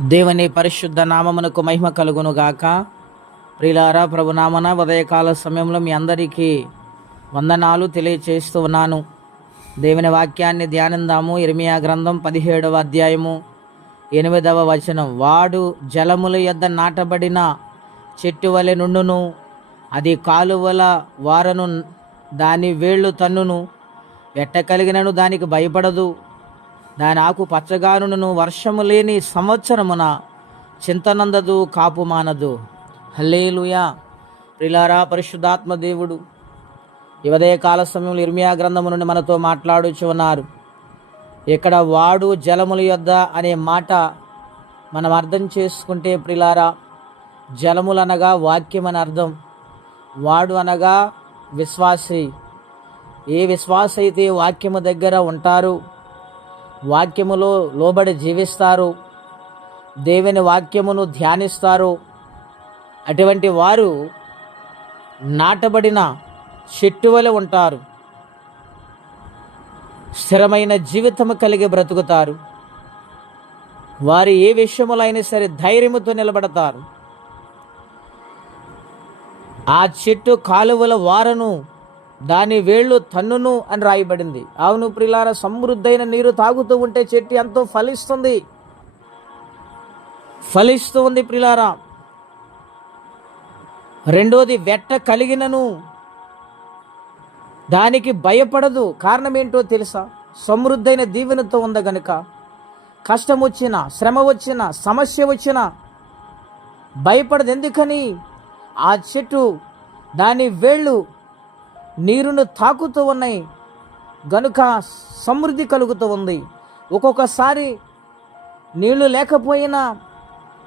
దేవుని పరిశుద్ధ నామమునకు మహిమ కలుగును గాక ప్రిలారా ప్రభునామన ఉదయకాల సమయంలో మీ అందరికీ వందనాలు తెలియచేస్తూ ఉన్నాను. దేవుని వాక్యాన్ని ధ్యానిందాము. ఇర్మియా గ్రంథం పదిహేడవ అధ్యాయము ఎనిమిదవ వచనం. వాడు జలముల యొద్ద నాటబడిన చెట్టు వలె నుండును అది కాలువల వారను దాని వేళ్ళు తన్నును ఎట్ట కలిగినను దానికి భయపడదు. దాని ఆకు పచ్చగానును వర్షము లేని సంవత్సరమున చింతనందదు కాపు మానదు. హల్లేలుయా. ప్రిలారా పరిశుద్ధాత్మ దేవుడు ఈ కాల సమయంలో ఇర్మియా గ్రంథము నుండి మనతో మాట్లాడుచు ఉన్నారు. ఇక్కడ వాడు జలముల యొద్ద అనే మాట మనం అర్థం చేసుకుంటే ప్రిలారా జలములనగా వాక్యం అని అర్థం. వాడు అనగా విశ్వాసి. ఏ విశ్వాస అయితే వాక్యము దగ్గర ఉంటారు వాక్యములో లోబడి జీవిస్తారు. దేవుని వాక్యమును ధ్యానిస్తారు. అటువంటి వారు నాటబడిన చెట్టు వలె ఉంటారు. స్థిరమైన జీవితము కలిగి బ్రతుకుతారు. వారు ఏ విషయములైనా అయినా సరే ధైర్యముతో నిలబడతారు. ఆ చెట్టు కాలువల వారను దాని వేళ్ళు తన్నును అని రాయబడింది. అవును ప్రిలార సమృద్ధైన నీరు తాగుతూ ఉంటే చెట్టు ఎంతో ఫలిస్తుంది. ఫలిస్తూ ఉంది ప్రిలారా. రెండోది వెట్ట కలిగినను. దానికి భయపడదు. కారణం ఏంటో తెలుసా? సమృద్ధైన దీవెనతో ఉంది గనుక. కష్టం వచ్చినా శ్రమ వచ్చినా సమస్య వచ్చినా భయపడదు ఎందుకని ఆ చెట్టు దాని వేళ్ళు నీరును తాకుతూ ఉన్నాయి. గనుక సమృద్ధి కలుగుతూ ఉంది. ఒక్కొక్కసారి నీళ్ళు లేకపోయినా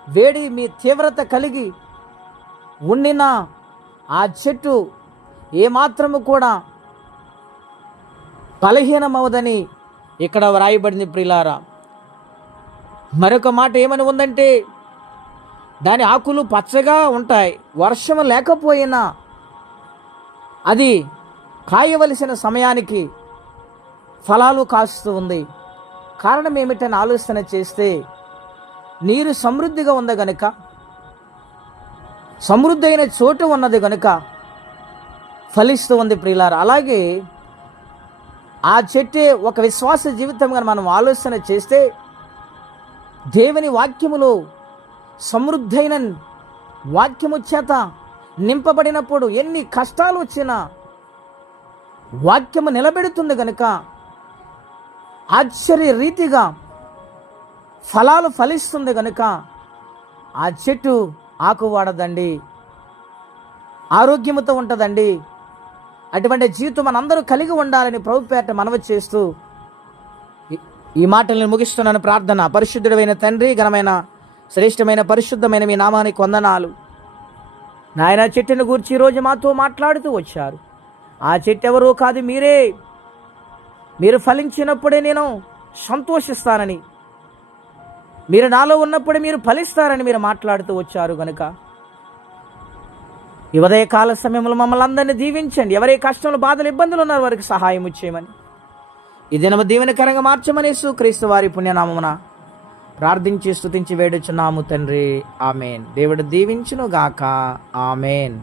వేడి మీ తీవ్రత కలిగి ఉండిన ఆ చెట్టు ఏమాత్రము కూడా బలహీనమవదని ఇక్కడ వ్రాయబడింది ప్రిలారా. మరొక మాట ఏమని ఉందంటే దాని ఆకులు పచ్చగా ఉంటాయి. వర్షం లేకపోయినా అది కాయవలసిన సమయానికి ఫలాలు కాస్తూ ఉంది. కారణం ఏమిటని ఆలోచన చేస్తే నీరు సమృద్ధిగా ఉంది గనుక సమృద్ధి అయిన చోటు ఉన్నది గనుక ఫలిస్తూ ఉంది ప్రియులారు. అలాగే ఆ చెట్టే ఒక విశ్వాస జీవితంగా మనం ఆలోచన చేస్తే దేవుని వాక్యములో సమృద్ధైన వాక్యము చేత నింపబడినప్పుడు ఎన్ని కష్టాలు వచ్చినా వాక్యము నిలబెడుతుంది గనుక ఆశ్చర్య రీతిగా ఫలాలు ఫలిస్తుంది గనుక ఆ చెట్టు ఆకు వాడదండి ఆరోగ్యముతో ఉంటుందండి. అటువంటి జీవితం మనందరూ కలిగి ఉండాలని ప్రభుపేట మనవి చేస్తూ ఈ- మాటలను ముగిస్తున్నాను. ప్రార్థన. పరిశుద్ధుడైన తండ్రి ఘనమైన శ్రేష్టమైన పరిశుద్ధమైన మీ నామానికి వందనాలు. నాయన చెట్టును గూర్చి ఈరోజు మాతో మాట్లాడుతూ వచ్చారు. ఆ చెట్టు ఎవరో కాదు మీరే. మీరు ఫలించినప్పుడే నేను సంతోషిస్తానని. మీరు నాలో ఉన్నప్పుడే మీరు ఫలిస్తారని మీరు మాట్లాడుతూ వచ్చారు గనుక. ఈ ఉదయకాల సమయంలో మమ్మల్ని అందరినీ దీవించండి. ఎవరే కష్టంలో బాధలు ఇబ్బందులు ఉన్నారు వారికి సహాయం చేయమని. ఈ దినము దీవెనకరంగా మార్చమని క్రీస్తు వారి పుణ్యనామమున ప్రార్థించి స్తుతించి వేడుచున్నాము తండ్రి. ఆమెన్. దేవుడు దీవించును గాక ఆమెన్.